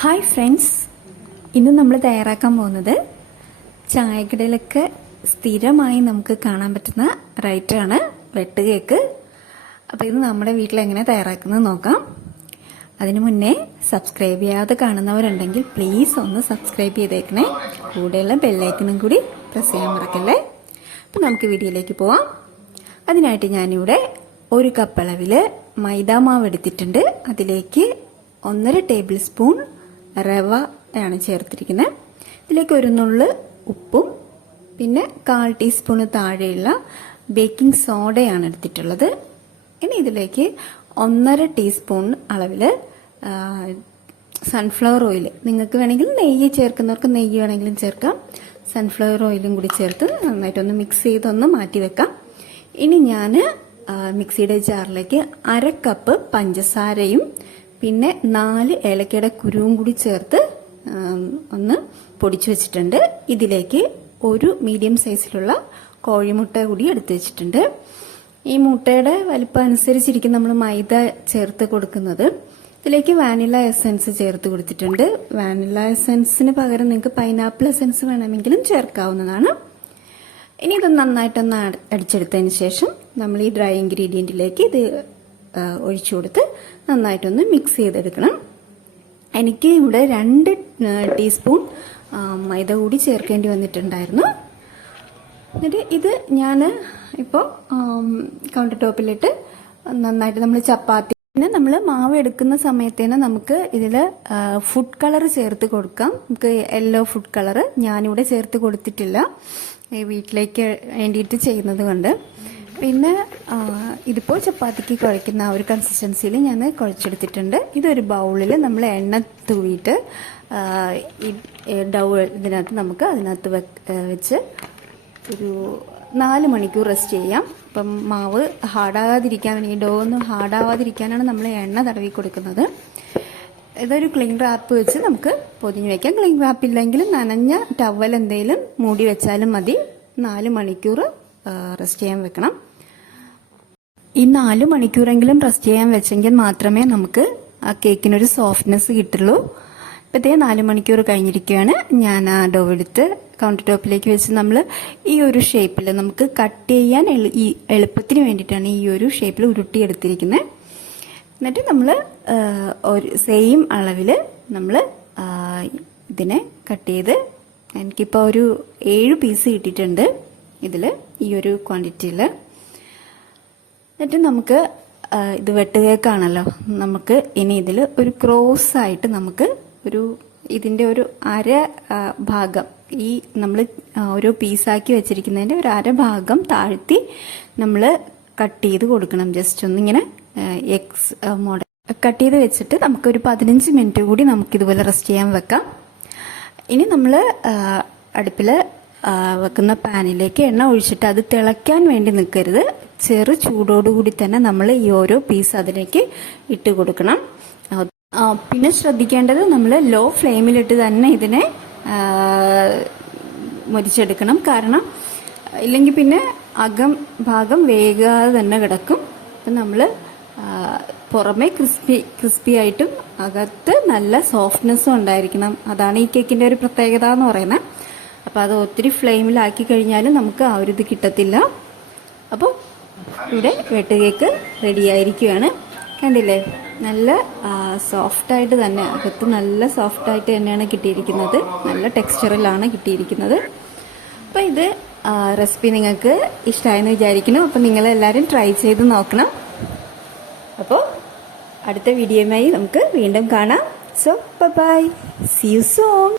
Hi friends ഇന്ന് നമ്മൾ തയ്യാറാക്കാൻ പോകുന്നത് ചായക്കടയിലൊക്കെ സ്ഥിരമായി നമുക്ക് കാണാൻ പറ്റുന്ന റൈറ്റാണ് വെട്ട് കേക്ക്. അപ്പോൾ ഇത് നമ്മുടെ വീട്ടിൽ എങ്ങനെ തയ്യാറാക്കുന്നത് നോക്കാം. അതിനു മുന്നേ സബ്സ്ക്രൈബ് ചെയ്യാതെ കാണുന്നവരുണ്ടെങ്കിൽ പ്ലീസ് ഒന്ന് സബ്സ്ക്രൈബ് ചെയ്തേക്കണേ. കൂടെയുള്ള ബെല്ലൈക്കനും കൂടി പ്രസ് ചെയ്യാൻ മറക്കല്ലേ? അപ്പം നമുക്ക് വീഡിയോയിലേക്ക് പോവാം. അതിനായിട്ട് ഞാനിവിടെ ഒരു കപ്പ് അളവിൽ മൈദാമാവ് എടുത്തിട്ടുണ്ട്. അതിലേക്ക് ഒന്നര ടേബിൾ സ്പൂൺ റവ ആണ് ചേർത്തിരിക്കുന്നത്. ഇതിലേക്ക് ഒരു നുള്ള് ഉപ്പും പിന്നെ കാൽ ടീസ്പൂണ് താഴെയുള്ള ബേക്കിംഗ് സോഡയാണ് എടുത്തിട്ടുള്ളത്. ഇനി ഇതിലേക്ക് ഒന്നര ടീസ്പൂൺ അളവിൽ സൺഫ്ലവർ ഓയിൽ നിങ്ങൾക്ക് വേണമെങ്കിൽ നെയ്യ് ചേർക്കുന്നവർക്ക് നെയ്യ് വേണമെങ്കിലും ചേർക്കാം. സൺഫ്ലവർ ഓയിലും കൂടി ചേർത്ത് നന്നായിട്ടൊന്ന് മിക്സ് ചെയ്തൊന്ന് മാറ്റി വെക്കാം. ഇനി ഞാൻ മിക്സിയുടെ ജാറിലേക്ക് അര കപ്പ് പഞ്ചസാരയും പിന്നെ നാല് ഏലക്കയുടെ കുരുവും കൂടി ചേർത്ത് ഒന്ന് പൊടിച്ചു വെച്ചിട്ടുണ്ട്. ഇതിലേക്ക് ഒരു മീഡിയം സൈസിലുള്ള കോഴിമുട്ട കൂടി എടുത്തു വെച്ചിട്ടുണ്ട്. ഈ മുട്ടയുടെ വലിപ്പം അനുസരിച്ചിരിക്കും നമ്മൾ മൈദ ചേർത്ത് കൊടുക്കുന്നത്. ഇതിലേക്ക് വാനില എസൻസ് ചേർത്ത് കൊടുത്തിട്ടുണ്ട്. വാനില എസൻസിന് പകരം നിങ്ങൾക്ക് പൈനാപ്പിൾ എസൻസ് വേണമെങ്കിലും ചേർക്കാവുന്നതാണ്. ഇനി ഇത് നന്നായിട്ടൊന്ന് അടിച്ചെടുത്തതിന് ശേഷം നമ്മൾ ഈ ഡ്രൈ ഇൻഗ്രീഡിയന്റിലേക്ക് ഇത് ഒഴിച്ചു കൊടുത്ത് നന്നായിട്ടൊന്ന് മിക്സ് ചെയ്തെടുക്കണം. എനിക്ക് ഇവിടെ രണ്ട് ടീസ്പൂൺ മൈദ കൂടി ചേർക്കേണ്ടി വന്നിട്ടുണ്ടായിരുന്നു. എന്നിട്ട് ഇത് ഞാൻ ഇപ്പോൾ കൗണ്ടർ ടോപ്പിലിട്ട് നന്നായിട്ട് നമ്മൾ ചപ്പാത്തി പിന്നെ നമ്മൾ മാവ് എടുക്കുന്ന സമയത്തേന് നമുക്ക് ഇതിൽ ഫുഡ് കളർ ചേർത്ത് കൊടുക്കാം. നമുക്ക് യെല്ലോ ഫുഡ് കളർ ഞാനിവിടെ ചേർത്ത് കൊടുത്തിട്ടില്ല. വീട്ടിലേക്ക് വേണ്ടിയിട്ട് ചെയ്യുന്നത് കൊണ്ട്. പിന്നെ ഇതിപ്പോൾ ചപ്പാത്തിക്ക് കുഴയ്ക്കുന്ന ആ ഒരു കൺസിസ്റ്റൻസിയിൽ ഞാൻ കുഴച്ചെടുത്തിട്ടുണ്ട്. ഇതൊരു ബൗളിൽ നമ്മൾ എണ്ണ തൂവിയിട്ട് ഈ ഡൗ ഇതിനകത്ത് നമുക്ക് അതിനകത്ത് വെച്ച് ഒരു നാല് മണിക്കൂർ റെസ്റ്റ് ചെയ്യാം. അപ്പം മാവ് ഹാർഡാകാതിരിക്കാൻ വേണ്ടി ഡോ ഒന്നും ഹാർഡാവാതിരിക്കാനാണ് നമ്മൾ എണ്ണ തടവി കൊടുക്കുന്നത്. ഇതൊരു ക്ലീൻ റാപ്പ് വെച്ച് നമുക്ക് പൊതിഞ്ഞ് വയ്ക്കാം ക്ലീൻ റാപ്പ് ഇല്ലെങ്കിൽ നനഞ്ഞ ടവൽ എന്തെങ്കിലും മൂടി വെച്ചാലും മതി. നാല് മണിക്കൂർ റെസ്റ്റ് ചെയ്യാൻ വെക്കണം. ഈ നാല് മണിക്കൂറെങ്കിലും റെസ്റ്റ് ചെയ്യാൻ വെച്ചെങ്കിൽ മാത്രമേ നമുക്ക് ആ കേക്കിനൊരു സോഫ്റ്റ്നെസ് കിട്ടുള്ളൂ. ഇപ്പോഴത്തേ നാല് മണിക്കൂർ കഴിഞ്ഞിരിക്കുകയാണ്. ഞാൻ ആ ഡോവ് എടുത്ത് കൗണ്ടർ ടോപ്പിലേക്ക് വെച്ച് നമ്മൾ ഈ ഒരു ഷേപ്പിൽ നമുക്ക് കട്ട് ചെയ്യാൻ ഈ എളുപ്പത്തിന് വേണ്ടിയിട്ടാണ് ഈ ഒരു ഷേപ്പിൽ ഉരുട്ടിയെടുത്തിരിക്കുന്നത് എന്നിട്ട് നമ്മൾ ഒരു സെയിം അളവിൽ നമ്മൾ ഇതിനെ കട്ട് ചെയ്ത് എനിക്കിപ്പോൾ ഒരു ഏഴ് പീസ് കിട്ടിയിട്ടുണ്ട് ഇതിൽ ഈ ഒരു ക്വാണ്ടിറ്റിയിൽ എന്നിട്ട് നമുക്ക് ഇത് വെട്ടുകേക്കാണല്ലോ. നമുക്ക് ഇനി ഇതിൽ ഒരു ക്രോസ് ആയിട്ട് നമുക്ക് ഒരു ഇതിന്റെ ഒരു അര ഭാഗം ഈ നമ്മൾ ഓരോ പീസാക്കി വെച്ചിരിക്കുന്നതിന്റെ ഒരു അര ഭാഗം താഴ്ത്തി നമ്മൾ കട്ട് ചെയ്ത് കൊടുക്കണം. ജസ്റ്റ് ഒന്നിങ്ങനെ എക്സ് മോഡൽ കട്ട് ചെയ്ത് വെച്ചിട്ട് നമുക്കൊരു പതിനഞ്ച് മിനിറ്റ് കൂടി നമുക്കിതുപോലെ റെസ്റ്റ് ചെയ്യാൻ വെക്കാം. ഇനി നമ്മൾ അടുപ്പിൽ വെക്കുന്ന പാനിലേക്ക് എണ്ണ ഒഴിച്ചിട്ട് അത് തിളയ്ക്കാൻ വേണ്ടി നിൽക്കരുത്. ചെറു ചൂടോടുകൂടി തന്നെ നമ്മൾ ഈ ഓരോ പീസ് അതിലേക്ക് ഇട്ട് കൊടുക്കണം. പിന്നെ ശ്രദ്ധിക്കേണ്ടത് നമ്മൾ ലോ ഫ്ലെയിമിലിട്ട് തന്നെ ഇതിനെ മുരിച്ചെടുക്കണം. കാരണം ഇല്ലെങ്കിൽ പിന്നെ അകം ഭാഗം വേഗാതെ തന്നെ കിടക്കും. അപ്പം നമ്മൾ പുറമേ ക്രിസ്പി ക്രിസ്പി ആയിട്ടും അകത്ത് നല്ല സോഫ്റ്റ്നെസ്സും ഉണ്ടായിരിക്കണം. അതാണ് ഈ കേക്കിന്റെ ഒരു പ്രത്യേകത എന്ന് പറയുന്നത്. അപ്പോൾ അത് ഒത്തിരി ഫ്ലെയിമിലാക്കി കഴിഞ്ഞാൽ നമുക്ക് ആ ഒരു ഇത് കിട്ടത്തില്ല. അപ്പോൾ ഇവിടെ വെട്ട് കേക്ക് റെഡി ആയിരിക്കുകയാണ്. കണ്ടില്ലേ? നല്ല സോഫ്റ്റായിട്ട് തന്നെ അകത്ത് നല്ല സോഫ്റ്റായിട്ട് തന്നെയാണ് കിട്ടിയിരിക്കുന്നത്. നല്ല ടെക്സ്ചറിലാണ് കിട്ടിയിരിക്കുന്നത്. അപ്പോൾ ഇത് റെസിപ്പി നിങ്ങൾക്ക് ഇഷ്ടമായെന്ന് വിചാരിക്കുന്നു. അപ്പോൾ നിങ്ങളെല്ലാവരും ട്രൈ ചെയ്ത് നോക്കണം. അപ്പോൾ അടുത്ത വീഡിയോയുമായി നമുക്ക് വീണ്ടും കാണാം. So bye see you soon